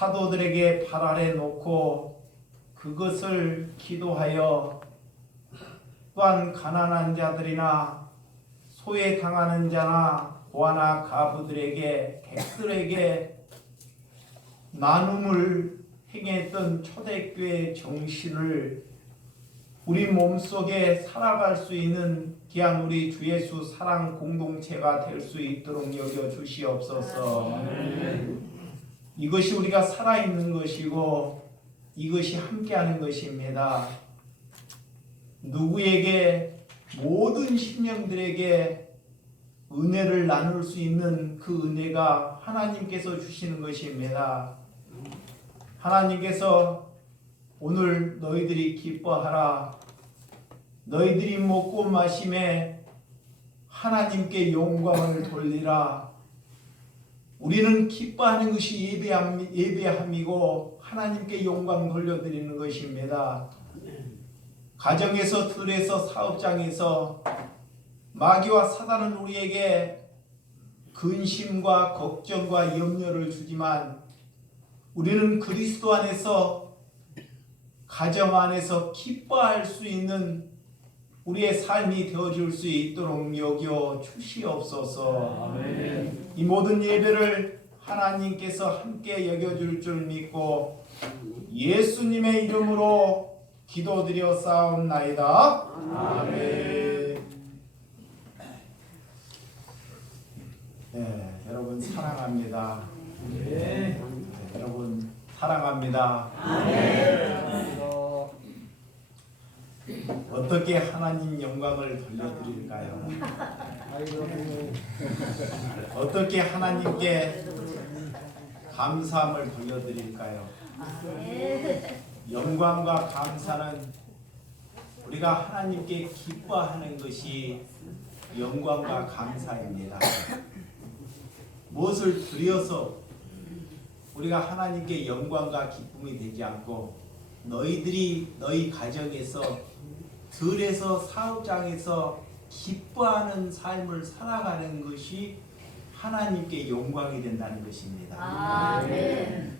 사도들에게 발 아래 놓고 그것을 기도하여 또한 가난한 자들이나 소외당하는 자나 고아나 가부들에게 객들에게 나눔을 행했던 초대교회 정신을 우리 몸속에 살아갈 수 있는 귀한 우리 주 예수 사랑 공동체가 될 수 있도록 여겨 주시옵소서. 이것이 우리가 살아있는 것이고 이것이 함께하는 것입니다. 누구에게 모든 심령들에게 은혜를 나눌 수 있는 그 은혜가 하나님께서 주시는 것입니다. 하나님께서 오늘 너희들이 기뻐하라. 너희들이 먹고 마심에 하나님께 영광을 돌리라. 우리는 기뻐하는 것이 예배함이고 하나님께 영광 돌려드리는 것입니다. 가정에서, 들에서, 사업장에서 마귀와 사단은 우리에게 근심과 걱정과 염려를 주지만 우리는 그리스도 안에서, 가정 안에서 기뻐할 수 있는 우리의 삶이 되어줄 수 있도록 여겨 주시옵소서. 아멘. 이 모든 예배를 하나님께서 함께 여겨줄 줄 믿고 예수님의 이름으로 기도드려 싸움나이다. 아멘. 네, 여러분 사랑합니다. 네, 여러분 사랑합니다. 아멘. 어떻게 하나님 영광을 돌려드릴까요? 어떻게 하나님께 감사함을 돌려드릴까요? 영광과 감사는 우리가 하나님께 기뻐하는 것이 영광과 감사입니다. 무엇을 드려서 우리가 하나님께 영광과 기쁨이 되지 않고 너희들이 너희 가정에서, 들에서, 사업장에서 기뻐하는 삶을 살아가는 것이 하나님께 영광이 된다는 것입니다. 아멘.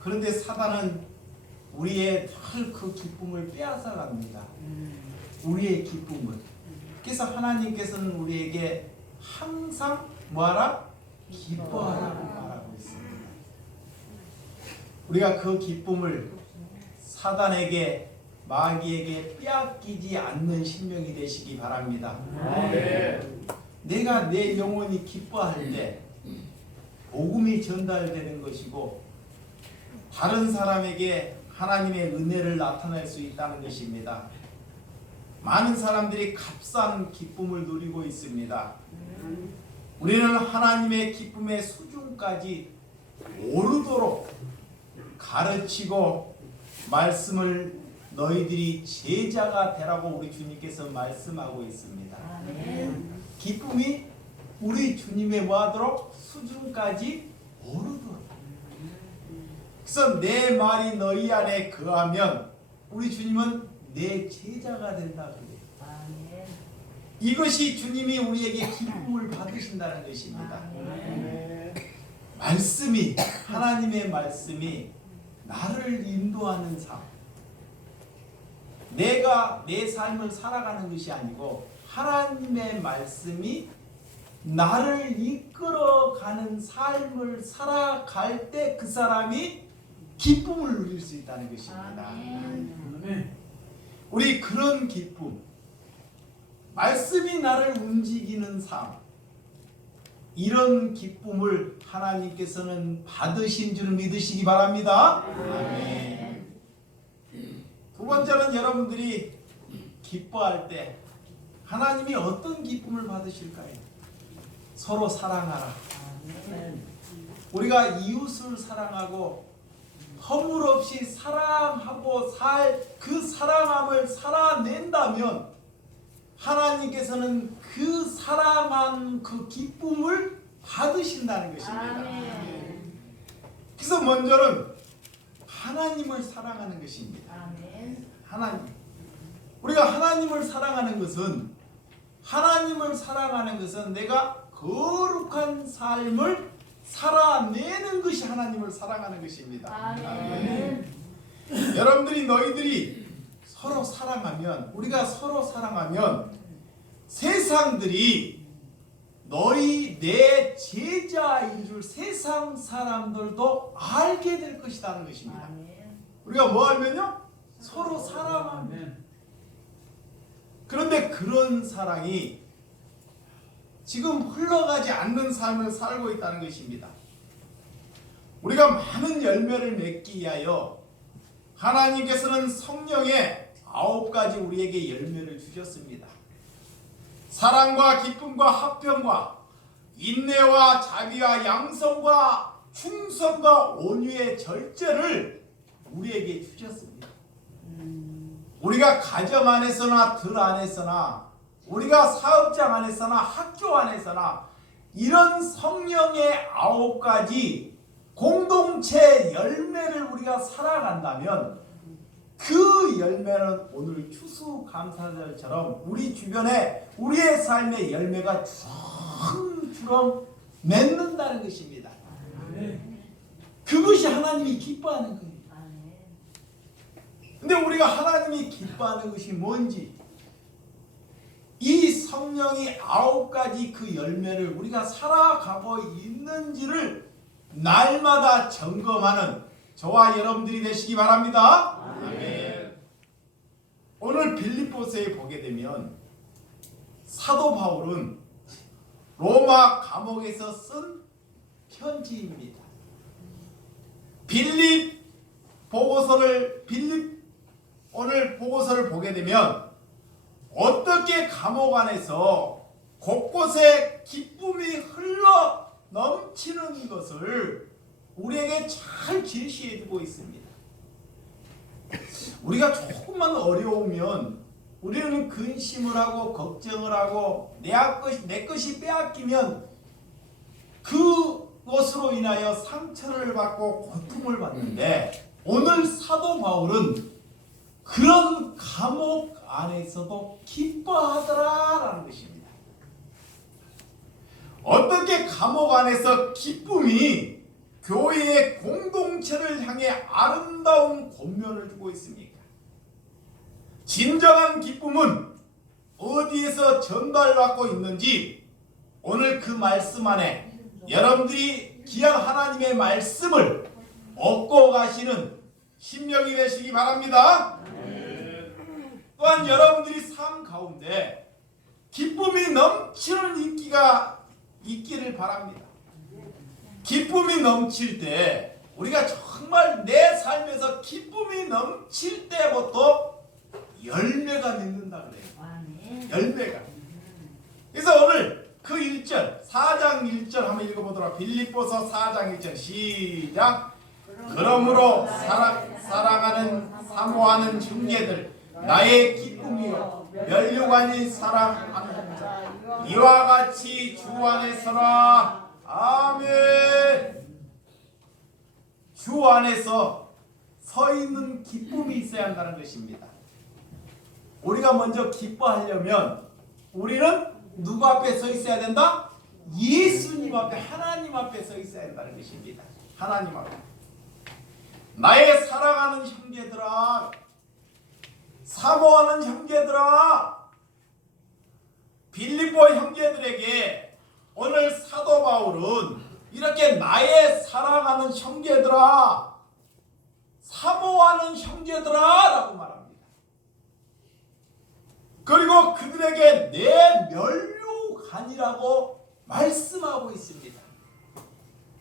그런데 사단은 우리의 늘 그 기쁨을 빼앗아 갑니다. 우리의 기쁨을. 그래서 하나님께서는 우리에게 항상 뭐하라? 기뻐하라고 말하고 있습니다. 우리가 그 기쁨을 사단에게, 마귀에게 빼앗기지 않는 심령이 되시기 바랍니다. 내가 내 영혼이 기뻐할 때 복음이 전달되는 것이고 다른 사람에게 하나님의 은혜를 나타낼 수 있다는 것입니다. 많은 사람들이 값싼 기쁨을 누리고 있습니다. 우리는 하나님의 기쁨의 수준까지 오르도록 가르치고 말씀을 너희들이 제자가 되라고 우리 주님께서 말씀하고 있습니다. 기쁨이 우리 주님의 뭐하도록? 수준까지 오르도록. 그래서 내 말이 너희 안에 거하면 우리 주님은 내 제자가 된다 그래요. 이것이 주님이 우리에게 기쁨을 받으신다는 것입니다. 말씀이, 하나님의 말씀이 나를 인도하는 삶, 내가 내 삶을 살아가는 것이 아니고 하나님의 말씀이 나를 이끌어가는 삶을 살아갈 때 그 사람이 기쁨을 누릴 수 있다는 것입니다. 우리 그런 기쁨, 말씀이 나를 움직이는 삶, 이런 기쁨을 하나님께서는 받으신 줄 믿으시기 바랍니다. 아멘. 두 번째는 여러분들이 기뻐할 때 하나님이 어떤 기쁨을 받으실까요? 서로 사랑하라. 우리가 이웃을 사랑하고 허물없이 사랑하고 그 사랑함을 살아낸다면 하나님께서는 그 사랑한 그 기쁨을 받으신다는 것입니다. 그래서 먼저는 하나님을 사랑하는 것입니다. 하나님. 우리가 하나님을 사랑하는 것은 내가 거룩한 삶을 살아내는 것이 하나님을 사랑하는 것입니다. 아멘. 여러분들이 너희들이 서로 사랑하면, 우리가 서로 사랑하면 세상들이 너희 내 제자인 줄 세상 사람들도 알게 될 것이라는 것입니다. 아멘. 우리가 뭐 하면요? 서로 사랑하면. 그런데 그런 사랑이 지금 흘러가지 않는 삶을 살고 있다는 것입니다. 우리가 많은 열매를 맺기 위하여 하나님께서는 성령의 9가지 우리에게 열매를 주셨습니다. 사랑과 기쁨과 화평과 인내와 자비와 양성과 충성과 온유의 절제를 우리에게 주셨습니다. 우리가 가정 안에서나 들 안에서나 우리가 사업장 안에서나 학교 안에서나 이런 성령의 9가지 공동체 열매를 우리가 살아간다면 그 열매는 오늘 추수감사절처럼 우리 주변에 우리의 삶의 열매가 주렁주렁 맺는다는 것입니다. 그것이 하나님이 기뻐하는 거예요. 근데 우리가 하나님이 기뻐하는 것이 뭔지, 이 성령이 9가지 그 열매를 우리가 살아가고 있는지를 날마다 점검하는 저와 여러분들이 되시기 바랍니다. 아멘. 오늘 빌립보서에 보게 되면 사도 바울은 로마 감옥에서 쓴 편지입니다. 오늘 보고서를 보게 되면 어떻게 감옥 안에서 곳곳에 기쁨이 흘러 넘치는 것을 우리에게 잘 제시해 두고 있습니다. 우리가 조금만 어려우면 우리는 근심을 하고 걱정을 하고 내 것이 빼앗기면 그것으로 인하여 상처를 받고 고통을 받는데, 오늘 사도 바울은 그런 감옥 안에서도 기뻐하더라라는 것입니다. 어떻게 감옥 안에서 기쁨이 교회의 공동체를 향해 아름다운 권면을 주고 있습니까? 진정한 기쁨은 어디에서 전달받고 있는지 오늘 그 말씀 안에 여러분들이 귀한 하나님의 말씀을 얻고 가시는 심령이 되시기 바랍니다. 또한 여러분들이 삶 가운데 기쁨이 넘치는 인기가 있기를 바랍니다. 기쁨이 넘칠 때, 우리가 정말 내 삶에서 기쁨이 넘칠 때부터 열매가 맺는다 그래요. 열매가. 그래서 오늘 그 1절, 4장 1절 한번 읽어보도록. 빌립보서 4장 1절 시작. 그러므로 사랑하는 사모하는 형제들, 나의 기쁨이요 면류관이 사랑하는 자, 이와 같이 주 안에 서라. 아멘. 주 안에서 서 있는 기쁨이 있어야 한다는 것입니다. 우리가 먼저 기뻐하려면 우리는 누구 앞에 서 있어야 된다? 예수님 앞에, 하나님 앞에 서 있어야 한다는 것입니다. 하나님 앞에. 나의 사랑하는 형제들아, 사모하는 형제들아, 빌립보 형제들에게 오늘 사도 바울은 이렇게 나의 사랑하는 형제들아, 사모하는 형제들아 라고 말합니다. 그리고 그들에게 내 면류관이라고 말씀하고 있습니다.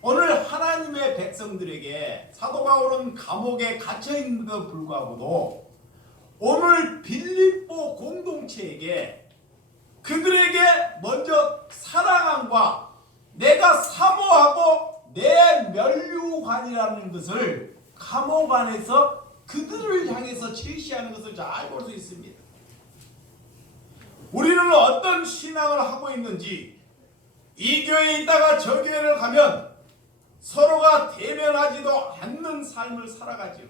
오늘 하나님의 백성들에게 사도 바울은 감옥에 갇혀있는데도 불구하고도 오늘 빌립보 공동체에게 그들에게 먼저 사랑함과 내가 사모하고 내 면류관이라는 것을 감옥 안에서 그들을 향해서 제시하는 것을 잘 볼 수 있습니다. 우리는 어떤 신앙을 하고 있는지, 이 교회에 있다가 저 교회를 가면 서로가 대면하지도 않는 삶을 살아가죠.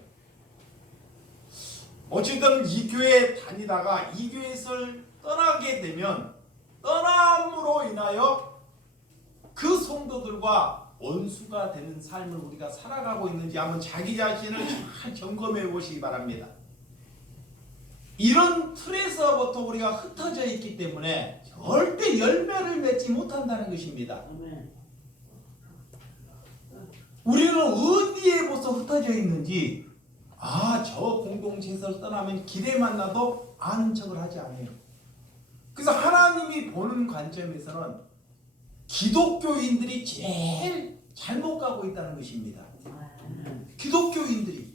어쨌든 이 교회에 다니다가 이 교회를 떠나게 되면 떠남으로 인하여 그 성도들과 원수가 되는 삶을 우리가 살아가고 있는지 한번 자기 자신을 잘 점검해 보시기 바랍니다. 이런 틀에서부터 우리가 흩어져 있기 때문에 절대 열매를 맺지 못한다는 것입니다. 우리는 어디에부터 흩어져 있는지 저 공동체에서 떠나면 길에 만나도 아는 척을 하지 않아요. 그래서 하나님이 보는 관점에서는 기독교인들이 제일 잘못 가고 있다는 것입니다. 기독교인들이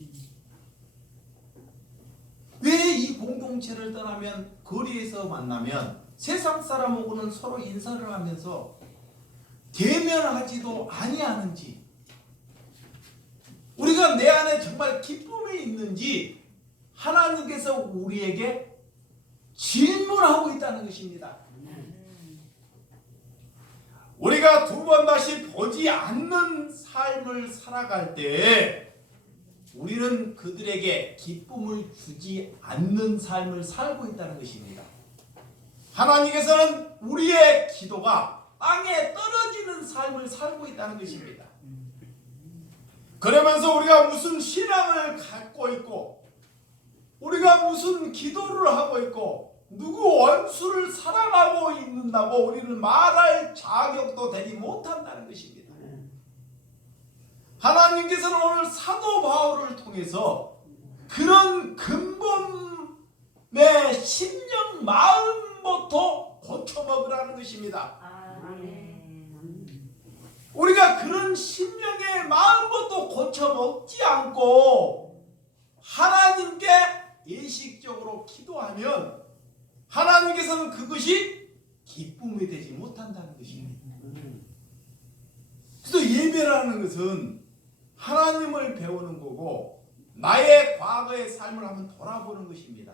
왜 이 공동체를 떠나면 거리에서 만나면 세상 사람하고는 서로 인사를 하면서 대면하지도 아니하는지, 우리가 내 안에 정말 기쁨이 있는지 하나님께서 우리에게 질문하고 있다는 것입니다. 우리가 두 번 다시 보지 않는 삶을 살아갈 때 우리는 그들에게 기쁨을 주지 않는 삶을 살고 있다는 것입니다. 하나님께서는 우리의 기도가 땅에 떨어지는 삶을 살고 있다는 것입니다. 그러면서 우리가 무슨 신앙을 갖고 있고 우리가 무슨 기도를 하고 있고 누구 원수를 사랑하고 있는다고 우리는 말할 자격도 되지 못한다는 것입니다. 하나님께서는 오늘 사도 바울을 통해서 그런 근본의 심령 마음부터 고쳐먹으라는 것입니다. 우리가 그런 심령의 마음부터 고쳐먹지 않고 하나님께 예식적으로 기도하면 하나님께서는 그것이 기쁨이 되지 못한다는 것입니다. 그래서 예배라는 것은 하나님을 배우는 거고 나의 과거의 삶을 한번 돌아보는 것입니다.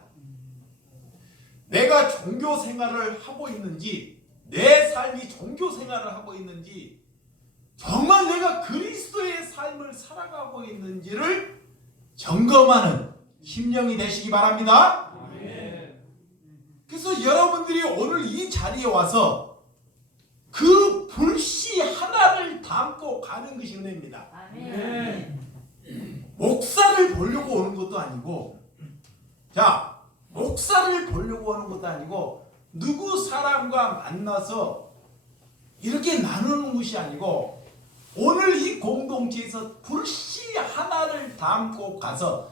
내가 종교 생활을 하고 있는지, 내 삶이 종교 생활을 하고 있는지, 정말 내가 그리스도의 삶을 살아가고 있는지를 점검하는 심령이 되시기 바랍니다. 그래서 여러분들이 오늘 이 자리에 와서 그 불씨 하나를 담고 가는 것이 은혜입니다. 목사를 보려고 오는 것도 아니고, 목사를 보려고 하는 것도 아니고, 누구 사람과 만나서 이렇게 나누는 것이 아니고, 오늘 이 공동체에서 불씨 하나를 담고 가서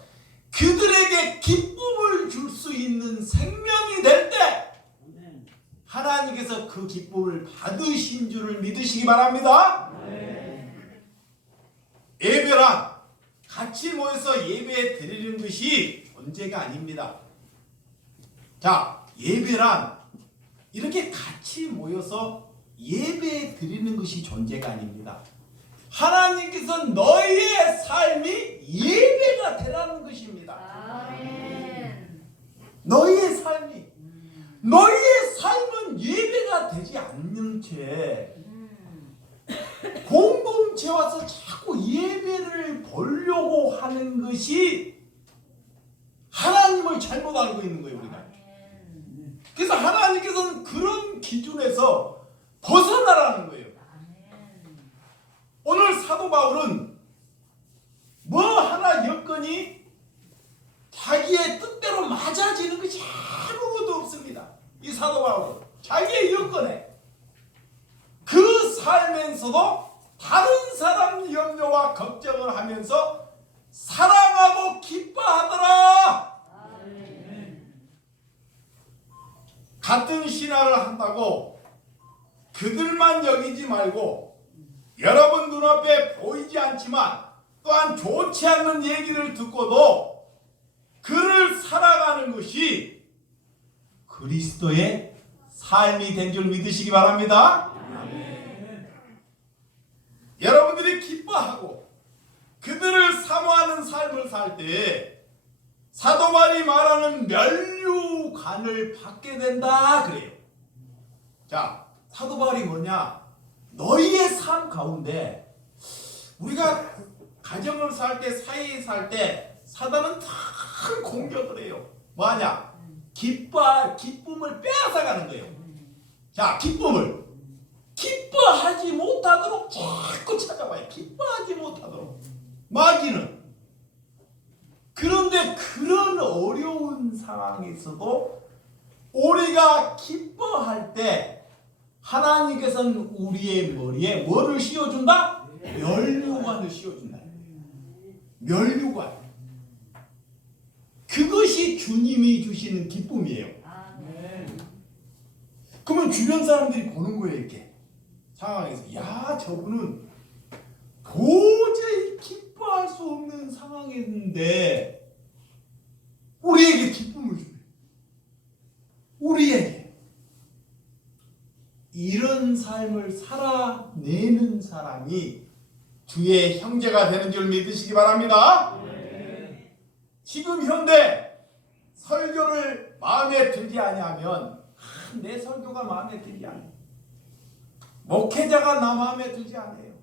그들에게 기쁨을 줄 수 있는 생명이 될 때 하나님께서 그 기쁨을 받으신 줄을 믿으시기 바랍니다. 예배란 같이 모여서 예배 드리는 것이 존재가 아닙니다. 예배란 이렇게 같이 모여서 예배 드리는 것이 존재가 아닙니다. 하나님께서 너희의 삶이 예배가 되라는 것입니다. 너희의 삶이, 너희의 삶은 예배가 되지 않는 채 공동체 와서 자꾸 예배를 보려고 하는 것이 하나님을 잘못 알고 있는 거예요, 우리가. 그래서 하나님께서는 그런 기준에서 벗어나라는 거예요. 오늘 사도 바울은 뭐 하나 여건이 자기의 뜻대로 맞아지는 것이 아무것도 없습니다. 이 사도 바울은 자기의 여건에 그 삶에서도 다른 사람 염려와 걱정을 하면서 사랑하고 기뻐하더라. 같은 신앙을 한다고 그들만 여기지 말고 여러분 눈앞에 보이지 않지만 또한 좋지 않는 얘기를 듣고도 그를 살아가는 것이 그리스도의 삶이 된 줄 믿으시기 바랍니다. 여러분들이 기뻐하고 그들을 사모하는 삶을 살 때 사도 바울이 말하는 면류관을 받게 된다 그래요. 사도 바울이 뭐냐? 너희의 삶 가운데 우리가 가정을 살 때, 사회에 살 때 사단은 큰 공격을 해요. 뭐하냐? 기쁨을 빼앗아가는 거예요. 기쁨을 기뻐하지 못하도록 자꾸 찾아와요. 기뻐하지 못하도록. 마귀는. 그런데 그런 어려운 상황에서도 우리가 기뻐할 때 하나님께서는 우리의 머리에 뭐를 씌워준다? 면류관을 씌워준다. 면류관. 그것이 주님이 주시는 기쁨이에요. 그러면 주변 사람들이 보는 거예요. 이렇게 상황에서 야 저분은 도저히 기뻐할 수 없는 상황인데 우리에게 기쁨을 주네. 우리에게 이런 삶을 살아내는 사람이 주의 형제가 되는 줄 믿으시기 바랍니다. 지금 현대 설교를 마음에 들지 아니하면 내 설교가 마음에 들지 않아요. 목회자가 나 마음에 들지 않아요.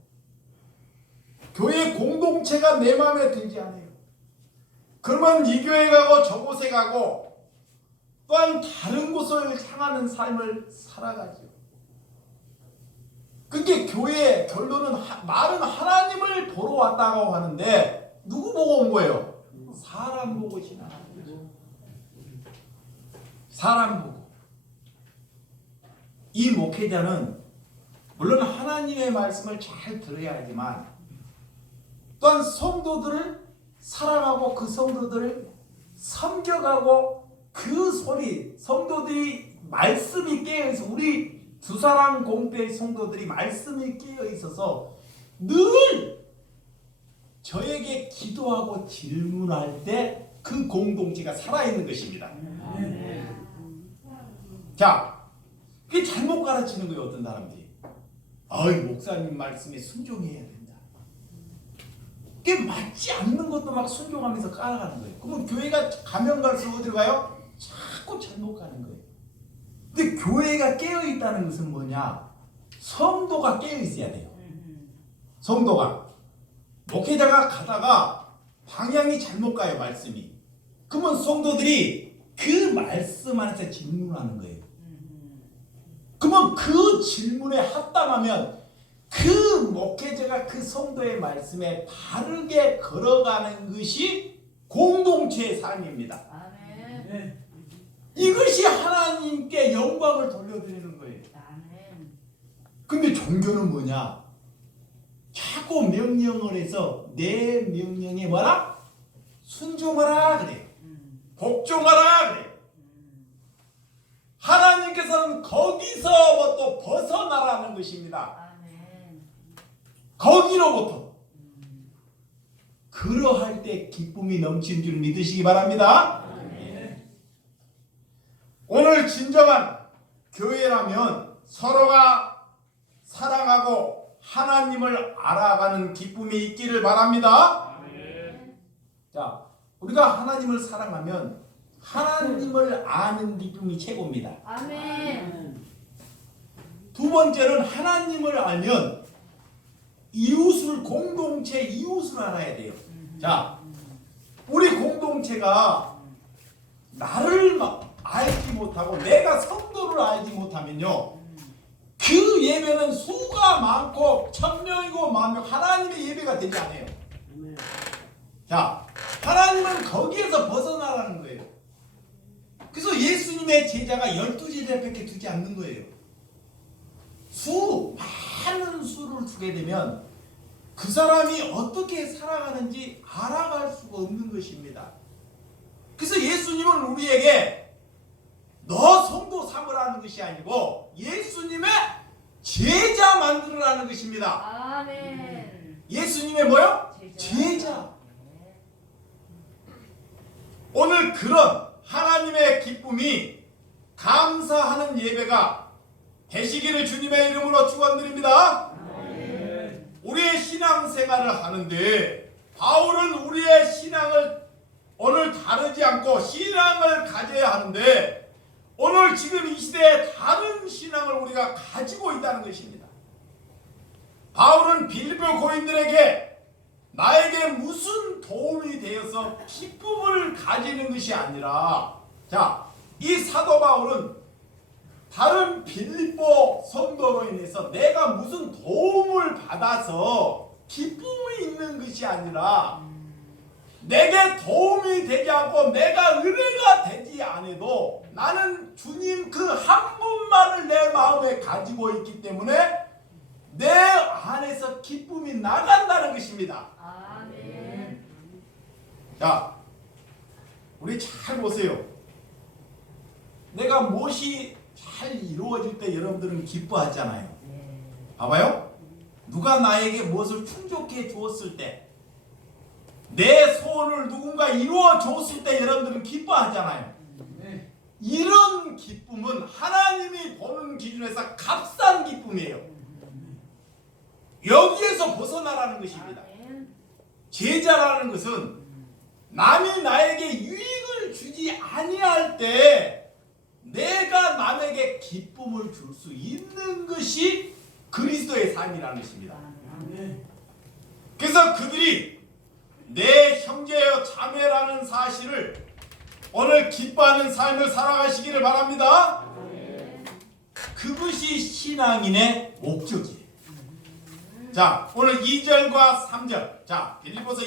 교회 공동체가 내 마음에 들지 않아요. 그러면 이 교회 가고 저곳에 가고 또한 다른 곳을 향하는 삶을 살아가죠. 그게 교회의 결론은 말은 하나님을 보러 왔다고 하는데 누구 보고 온 거예요? 사람 보고 신앙하는 거죠. 사람 보고. 이 목회자는 물론 하나님의 말씀을 잘 들어야 하지만 또한 성도들을 사랑하고 그 성도들을 섬겨가고 그 소리 성도들이 말씀이 깨어있어 우리 두 사람 공동체 성도들이 말씀이 깨어있어서 늘 저에게 기도하고 질문할 때 그 공동체가 살아있는 것입니다. 자, 그게 잘못 가르치는 거예요. 어떤 사람들이 아이 목사님 말씀에 순종해야 된다. 그게 맞지 않는 것도 막 순종하면서 깔아가는 거예요. 그러면 교회가 가면 갈수록 어디로 가요? 자꾸 잘못 가는 거예요. 근데 교회가 깨어있다는 것은 뭐냐? 성도가 깨어있어야 돼요. 성도가. 목회자가 가다가 방향이 잘못 가요. 말씀이. 그러면 성도들이 그 말씀 안에서 질문하는 거예요. 그러면 그 질문에 합당하면 그 목회자가 그 성도의 말씀에 바르게 걸어가는 것이 공동체의 삶입니다. 아멘. 이것이 하나님께 영광을 돌려드리는 거예요. 근데 종교는 뭐냐? 자꾸 명령을 해서 내 명령에 뭐라? 순종하라 그래요. 복종하라 그래요. 하나님께서는 거기서 또 벗어나라는 것입니다. 거기로부터. 그러할 때 기쁨이 넘치는 줄 믿으시기 바랍니다. 오늘 진정한 교회라면 서로가 사랑하고 하나님을 알아가는 기쁨이 있기를 바랍니다. 자, 우리가 하나님을 사랑하면 하나님을 아는 기쁨이 최고입니다. 아멘. 두 번째는 하나님을 알면 이웃을 공동체 이웃을 알아야 돼요. 자, 우리 공동체가 나를 알지 못하고 내가 성도를 알지 못하면요, 그 예배는 수가 많고 1000명이고 10,000명 하나님의 예배가 되지 않아요. 자, 하나님은 거기에서 벗어나라는 거예요. 그래서 예수님의 제자가 12제자밖에 두지 않는 거예요. 많은 수를 두게 되면 그 사람이 어떻게 살아가는지 알아갈 수가 없는 것입니다. 그래서 예수님은 우리에게 너 성도 삼으라는 것이 아니고 예수님의 제자 만들으라는 것입니다. 아멘. 예수님의 뭐요? 제자. 오늘 그런 하나님의 기쁨이 감사하는 예배가 되시기를 주님의 이름으로 축원드립니다. 우리의 신앙생활을 하는데 바울은 우리의 신앙을 오늘 다르지 않고 신앙을 가져야 하는데 오늘 지금 이 시대에 다른 신앙을 우리가 가지고 있다는 것입니다. 바울은 빌립보 고인들에게 나에게 무슨 도움이 되어서 기쁨을 가지는 것이 아니라, 자, 이 사도 바울은 다른 빌립보 성도로 인해서 내가 무슨 도움을 받아서 기쁨이 있는 것이 아니라 내게 도움이 되게 하고 내가 은혜가 되지 않아도 나는 주님 그 한 분만을 내 마음에 가지고 있기 때문에 내 안에서 기쁨이 나간다는 것입니다. 아멘. 자, 우리 잘 보세요. 내가 무엇이 잘 이루어질 때 여러분들은 기뻐하잖아요. 봐봐요. 누가 나에게 무엇을 충족해 주었을 때, 내 소원을 누군가 이루어 줬을 때 여러분들은 기뻐하잖아요. 이런 기쁨은 하나님이 보는 기준에서 값싼 기쁨이에요. 여기에서 벗어나라는 것입니다. 제자라는 것은 남이 나에게 유익을 주지 아니할 때 내가 남에게 기쁨을 줄 수 있는 것이 그리스도의 삶이라는 것입니다. 그래서 그들이 내 형제여 자매라는 사실을 오늘 기뻐하는 삶을 살아가시기를 바랍니다. 그것이 신앙인의 목적이에요. 자, 오늘 2절과 3절. 자, 빌립보서